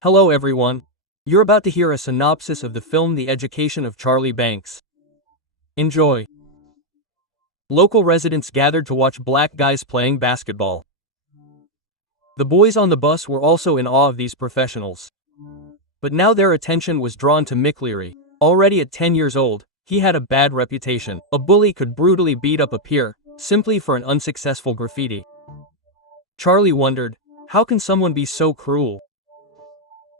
Hello everyone. You're about to hear a synopsis of the film The Education of Charlie Banks. Enjoy. Local residents gathered to watch black guys playing basketball. The boys on the bus were also in awe of these professionals. But now their attention was drawn to Mick Leary. Already at 10 years old, he had a bad reputation. A bully could brutally beat up a peer, simply for an unsuccessful graffiti. Charlie wondered, how can someone be so cruel?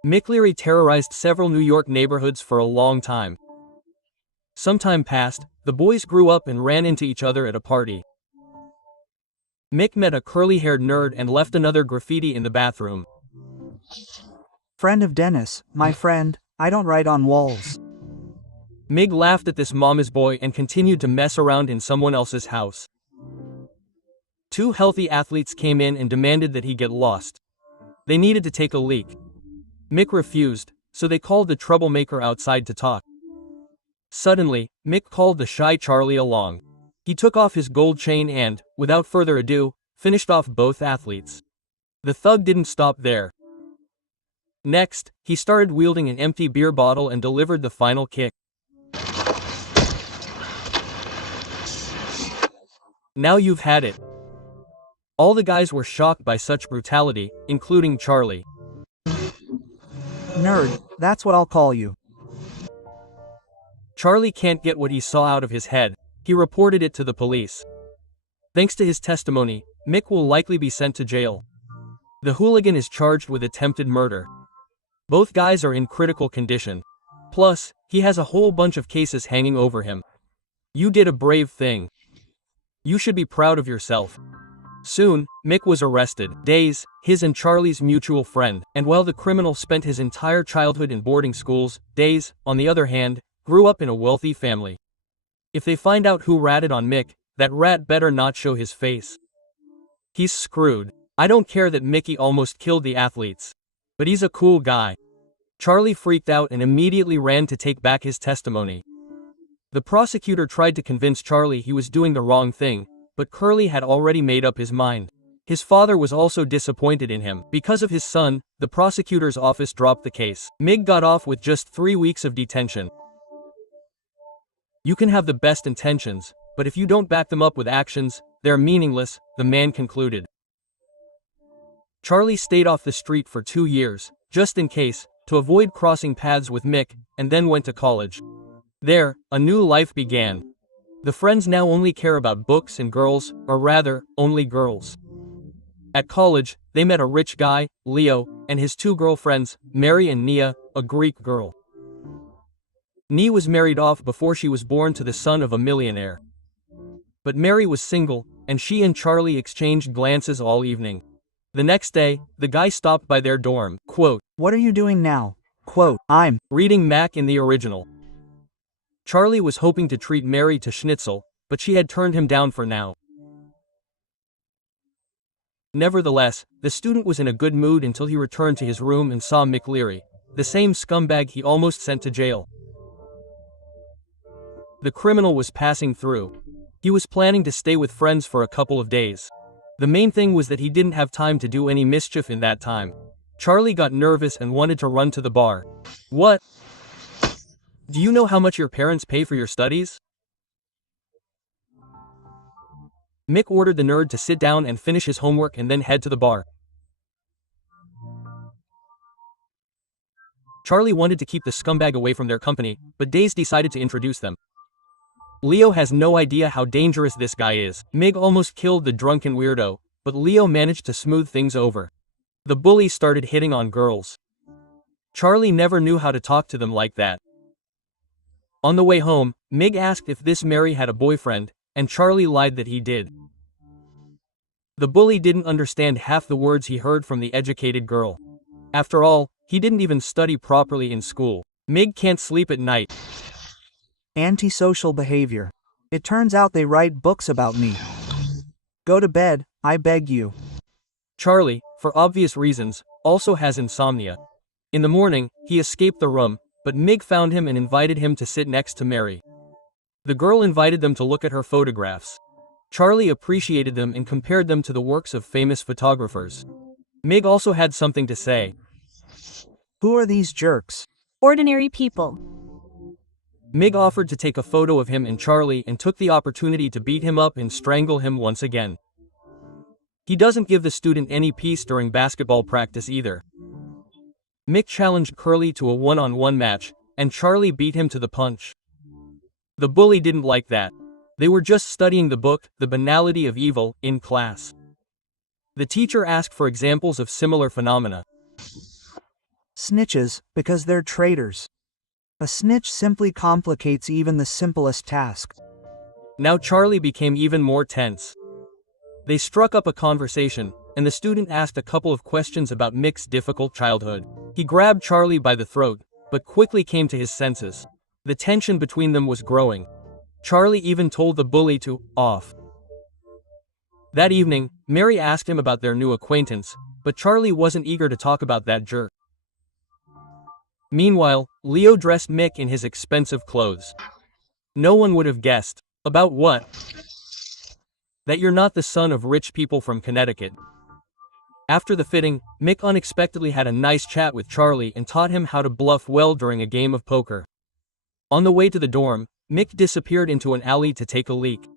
Mick Leary terrorized several New York neighborhoods for a long time. Some time passed, the boys grew up and ran into each other at a party. Mick met a curly-haired nerd and left another graffiti in the bathroom. Friend of Dennis, my friend, I don't write on walls. Mig laughed at this mama's boy and continued to mess around in someone else's house. Two healthy athletes came in and demanded that he get lost. They needed to take a leak. Mick refused, so they called the troublemaker outside to talk. Suddenly, Mick called the shy Charlie along. He took off his gold chain and, without further ado, finished off both athletes. The thug didn't stop there. Next, he started wielding an empty beer bottle and delivered the final kick. Now you've had it. All the guys were shocked by such brutality, including Charlie. Nerd, that's what I'll call you. Charlie can't get what he saw out of his head. He reported it to the police. Thanks to his testimony, Mick will likely be sent to jail. The hooligan is charged with attempted murder. Both guys are in critical condition. Plus, he has a whole bunch of cases hanging over him. You did a brave thing. You should be proud of yourself. Soon, Mick was arrested. Days, his and Charlie's mutual friend, and while the criminal spent his entire childhood in boarding schools, Days, on the other hand, grew up in a wealthy family. If they find out who ratted on Mick, that rat better not show his face. He's screwed. I don't care that Mickey almost killed the athletes. But he's a cool guy. Charlie freaked out and immediately ran to take back his testimony. The prosecutor tried to convince Charlie he was doing the wrong thing, but Curly had already made up his mind. His father was also disappointed in him. Because of his son, the prosecutor's office dropped the case. Mig got off with just 3 weeks of detention. You can have the best intentions, but if you don't back them up with actions, they're meaningless, the man concluded. Charlie stayed off the street for 2 years, just in case, to avoid crossing paths with Mick, and then went to college. There, a new life began. The friends now only care about books and girls, or rather, only girls. At college, they met a rich guy, Leo, and his 2 girlfriends, Mary and Nia, a Greek girl. Nia was married off before she was born to the son of a millionaire. But Mary was single, and she and Charlie exchanged glances all evening. The next day, the guy stopped by their dorm, quote, What are you doing now? Quote, I'm reading Mac in the original. Charlie was hoping to treat Mary to schnitzel, but she had turned him down for now. Nevertheless, the student was in a good mood until he returned to his room and saw Mick Leary, the same scumbag he almost sent to jail. The criminal was passing through. He was planning to stay with friends for a couple of days. The main thing was that he didn't have time to do any mischief in that time. Charlie got nervous and wanted to run to the bar. What? Do you know how much your parents pay for your studies? Mick ordered the nerd to sit down and finish his homework and then head to the bar. Charlie wanted to keep the scumbag away from their company, but Days decided to introduce them. Leo has no idea how dangerous this guy is. Mig almost killed the drunken weirdo, but Leo managed to smooth things over. The bully started hitting on girls. Charlie never knew how to talk to them like that. On the way home, Mig asked if this Mary had a boyfriend, and Charlie lied that he did. The bully didn't understand half the words he heard from the educated girl. After all, he didn't even study properly in school. Mig can't sleep at night. antisocial behavior. It turns out they write books about me. Go to bed, I beg you. Charlie, for obvious reasons, also has insomnia. In the morning, he escaped the room, but Mig found him and invited him to sit next to Mary. The girl invited them to look at her photographs. Charlie appreciated them and compared them to the works of famous photographers. Mig also had something to say. Who are these jerks? Ordinary people. Mig offered to take a photo of him and Charlie and took the opportunity to beat him up and strangle him once again. He doesn't give the student any peace during basketball practice either. Mick challenged Curly to a one-on-one match, and Charlie beat him to the punch. The bully didn't like that. They were just studying the book, The Banality of Evil, in class. The teacher asked for examples of similar phenomena. Snitches, because they're traitors. A snitch simply complicates even the simplest task. Now Charlie became even more tense. They struck up a conversation, and the student asked a couple of questions about Mick's difficult childhood. He grabbed Charlie by the throat, but quickly came to his senses. The tension between them was growing. Charlie even told the bully to off. That evening, Mary asked him about their new acquaintance, but Charlie wasn't eager to talk about that jerk. Meanwhile, Leo dressed Mick in his expensive clothes. No one would have guessed. About what? That you're not the son of rich people from Connecticut. After the fitting, Mick unexpectedly had a nice chat with Charlie and taught him how to bluff well during a game of poker. On the way to the dorm, Mick disappeared into an alley to take a leak.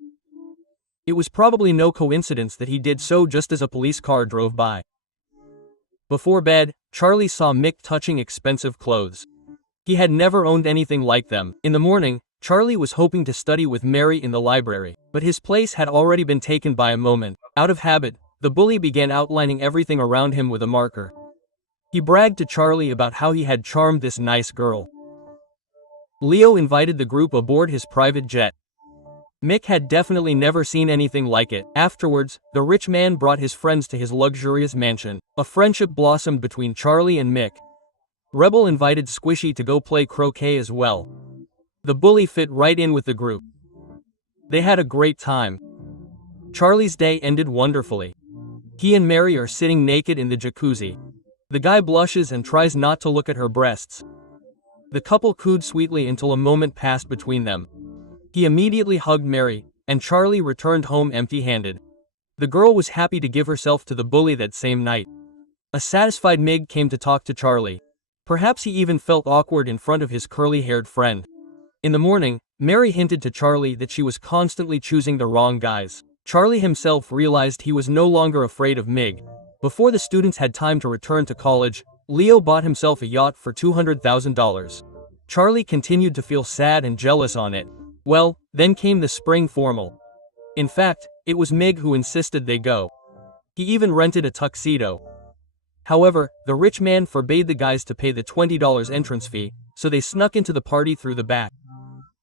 It was probably no coincidence that he did so just as a police car drove by. Before bed, Charlie saw Mick touching expensive clothes. He had never owned anything like them. In the morning, Charlie was hoping to study with Mary in the library, but his place had already been taken by a moment. Out of habit, the bully began outlining everything around him with a marker. He bragged to Charlie about how he had charmed this nice girl. Leo invited the group aboard his private jet. Mick had definitely never seen anything like it. Afterwards, the rich man brought his friends to his luxurious mansion. A friendship blossomed between Charlie and Mick. Rebel invited Squishy to go play croquet as well. The bully fit right in with the group. They had a great time. Charlie's day ended wonderfully. He and Mary are sitting naked in the jacuzzi. The guy blushes and tries not to look at her breasts. The couple cooed sweetly until a moment passed between them. He immediately hugged Mary, and Charlie returned home empty-handed. The girl was happy to give herself to the bully that same night. A satisfied Mig came to talk to Charlie. Perhaps he even felt awkward in front of his curly-haired friend. In the morning, Mary hinted to Charlie that she was constantly choosing the wrong guys. Charlie himself realized he was no longer afraid of Mig. Before the students had time to return to college, Leo bought himself a yacht for $200,000. Charlie continued to feel sad and jealous on it. Well, then came the spring formal. In fact, it was Mig who insisted they go. He even rented a tuxedo. However, the rich man forbade the guys to pay the $20 entrance fee, so they snuck into the party through the back.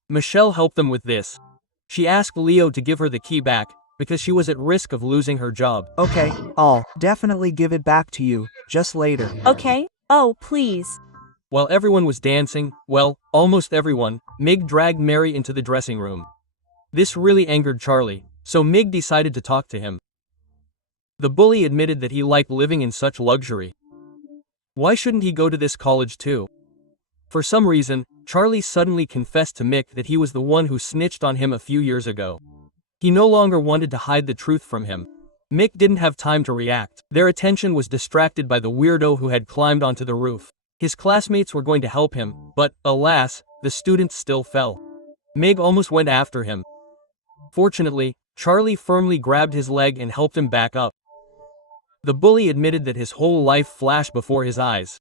Michelle helped them with this. She asked Leo to give her the key back, because she was at risk of losing her job. Okay, I'll definitely give it back to you, just later. Okay? Oh, please. While everyone was dancing, well, almost everyone, Mig dragged Mary into the dressing room. This really angered Charlie, so Mig decided to talk to him. The bully admitted that he liked living in such luxury. Why shouldn't he go to this college too? For some reason, Charlie suddenly confessed to Mick that he was the one who snitched on him a few years ago. He no longer wanted to hide the truth from him. Mick didn't have time to react. Their attention was distracted by the weirdo who had climbed onto the roof. His classmates were going to help him, but, alas, the students still fell. Mig almost went after him. Fortunately, Charlie firmly grabbed his leg and helped him back up. The bully admitted that his whole life flashed before his eyes.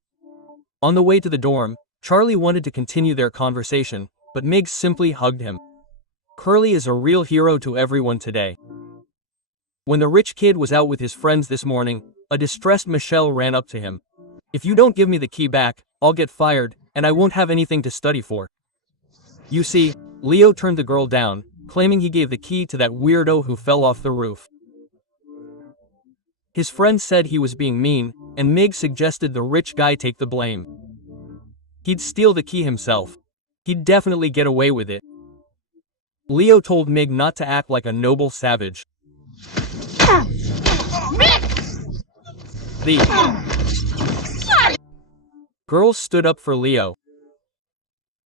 On the way to the dorm, Charlie wanted to continue their conversation, but Mig simply hugged him. Curly is a real hero to everyone today. When the rich kid was out with his friends this morning, a distressed Michelle ran up to him. If you don't give me the key back, I'll get fired, and I won't have anything to study for. You see, Leo turned the girl down, claiming he gave the key to that weirdo who fell off the roof. His friend said he was being mean, and Mig suggested the rich guy take the blame. He'd steal the key himself. He'd definitely get away with it. Leo told Mig not to act like a noble savage. The girls stood up for Leo.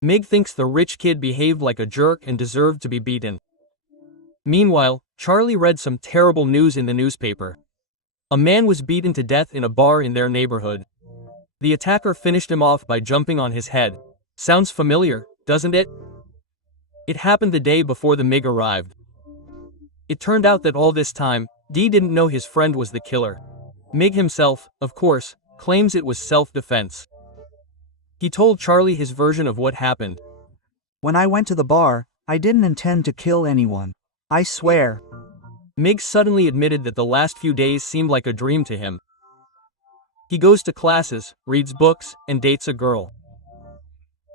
Mig thinks the rich kid behaved like a jerk and deserved to be beaten. Meanwhile, Charlie read some terrible news in the newspaper. A man was beaten to death in a bar in their neighborhood. The attacker finished him off by jumping on his head. Sounds familiar, doesn't it? It happened the day before the MiG arrived. It turned out that all this time, Dee didn't know his friend was the killer. MiG himself, of course, claims it was self-defense. He told Charlie his version of what happened. When I went to the bar, I didn't intend to kill anyone. I swear. MiG suddenly admitted that the last few days seemed like a dream to him. He goes to classes, reads books, and dates a girl.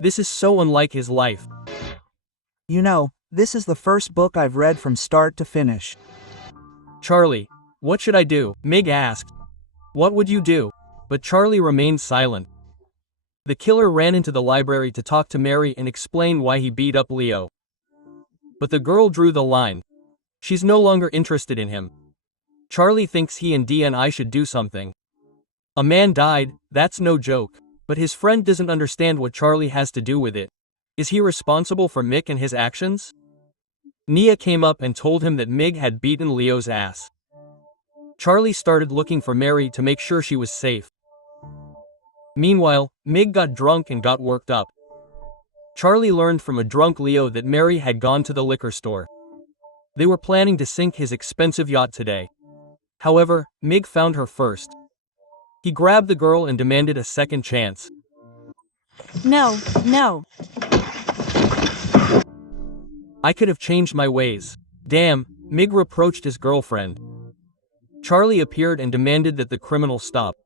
This is so unlike his life. You know, this is the first book I've read from start to finish. Charlie, what should I do? MiG asked. What would you do? But Charlie remained silent. The killer ran into the library to talk to Mary and explain why he beat up Leo. But the girl drew the line. She's no longer interested in him. Charlie thinks he and Dee and I should do something. A man died, that's no joke. But his friend doesn't understand what Charlie has to do with it. Is he responsible for Mick and his actions? Nia came up and told him that Mig had beaten Leo's ass. Charlie started looking for Mary to make sure she was safe. Meanwhile, Mig got drunk and got worked up. Charlie learned from a drunk Leo that Mary had gone to the liquor store. They were planning to sink his expensive yacht today. However, Mig found her first. He grabbed the girl and demanded a second chance. No, no. I could have changed my ways. Damn, Mig reproached his girlfriend. Charlie appeared and demanded that the criminal stop.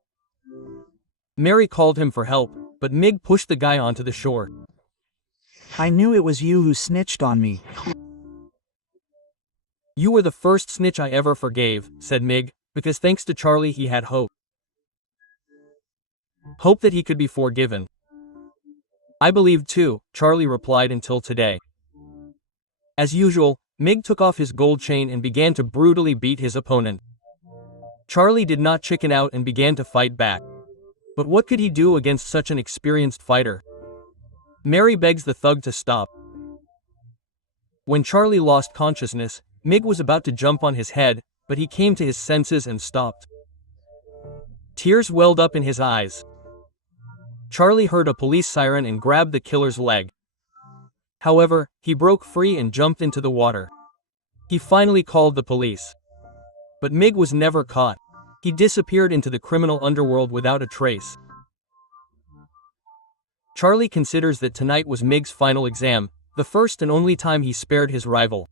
Mary called him for help, but Mig pushed the guy onto the shore. I knew it was you who snitched on me. You were the first snitch I ever forgave, said Mig, because thanks to Charlie he had hope. Hope that he could be forgiven. I believed too, Charlie replied until today. As usual, Mig took off his gold chain and began to brutally beat his opponent. Charlie did not chicken out and began to fight back. But what could he do against such an experienced fighter? Mary begs the thug to stop. When Charlie lost consciousness, Mig was about to jump on his head, but he came to his senses and stopped. Tears welled up in his eyes. Charlie heard a police siren and grabbed the killer's leg. However, he broke free and jumped into the water. He finally called the police. But Mig was never caught. He disappeared into the criminal underworld without a trace. Charlie considers that tonight was Mig's final exam, the first and only time he spared his rival.